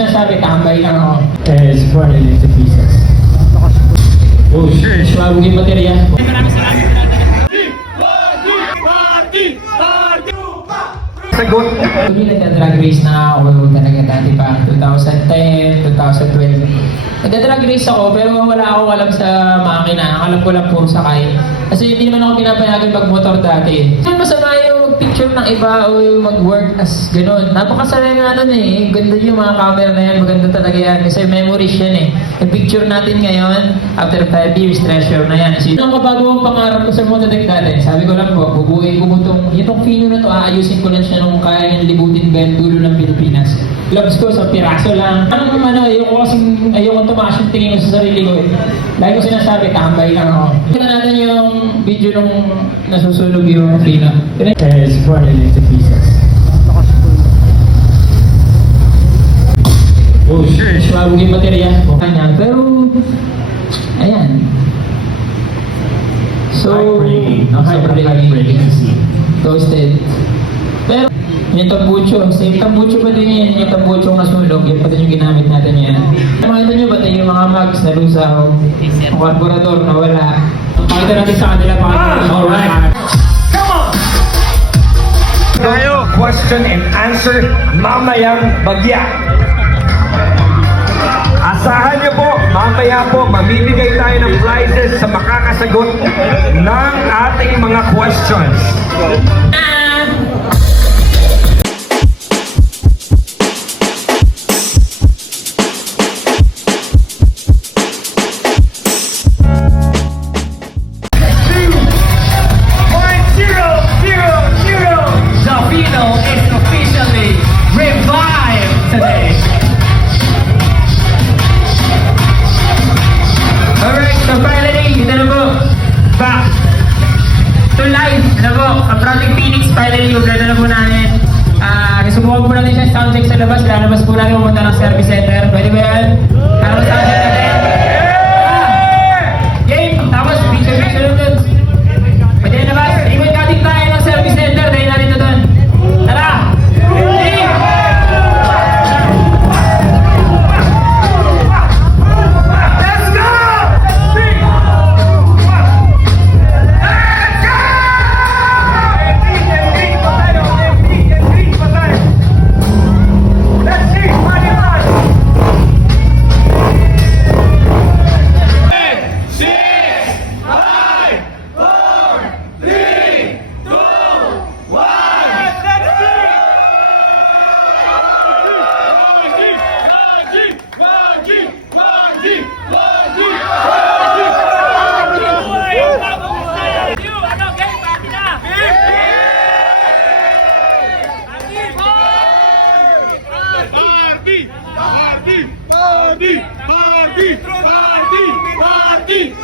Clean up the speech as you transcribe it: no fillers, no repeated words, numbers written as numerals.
sinasabi, tambay lang ako. It's 480 pieces. Oh, sure. Mabugin baterya. Maraming salamat. Sagot. Hindi nagda-drag race na ako talaga dati pa. 2010, 2012. Nagda-drag race ako pero wala akong alam sa makina. Ang alam ko lang puro sakay. Kasi hindi naman ako pinapayagan mag-motor dati. Kasi masama yung mag-picture ng iba o yung mag-work as gano'n. Napakasaya nga nun eh. Ganda yung mga camera na yan. Maganda talaga yan. Kasi memories yan eh. Yung picture natin ngayon, after 5 years, treasure na yan. Kasi ang kabagawang pangarap ko sa motodeck natin, sabi ko lang po, bubuin ko po itong Fino na to, aayusin ko lang siya nung kaya niyang libutin ba yung dulo ng Pilipinas. Gloves ko sa piraso lang. Ayoko tumakas yung tingin ko sa sarili ko eh. Lagi ko sinasabi, tambay lang ako. Tignan natin yung video nung nasusunog yung Fino. It's 480 pieces. Oh, sure. Mabugin baterya. Kanya. Pero, ayan. So, Heartbreaking to see. toasted. Pero, yung tambucho, same tambucho pa din yan. Yung tambucho nasunog, yan pa din yung ginamit natin yan. Makita nyo ba tayo yung mga mugs na lusaw, ang carburetor na wala. Pakita natin sa kanila pa. Alright. Tayo, question and answer mamayang bagya. Asahan niyo po, mamaya po, mamimigay tayo ng prizes sa makakasagot ng ating mga questions. So finally, ito na po. Back to life. Ano po, ang Project Phoenix finally, upload na po namin. Subukan po natin siya soundcheck sa labas. Lalabas po natin pumunta ng service center. Pwede ba yan? Tapos soundcheck natin. Game! Tapos picture lang dun. Pwede na ba? Remote cutting tayo ng service center. Dahil natin ito dun. Tara! Game! Party!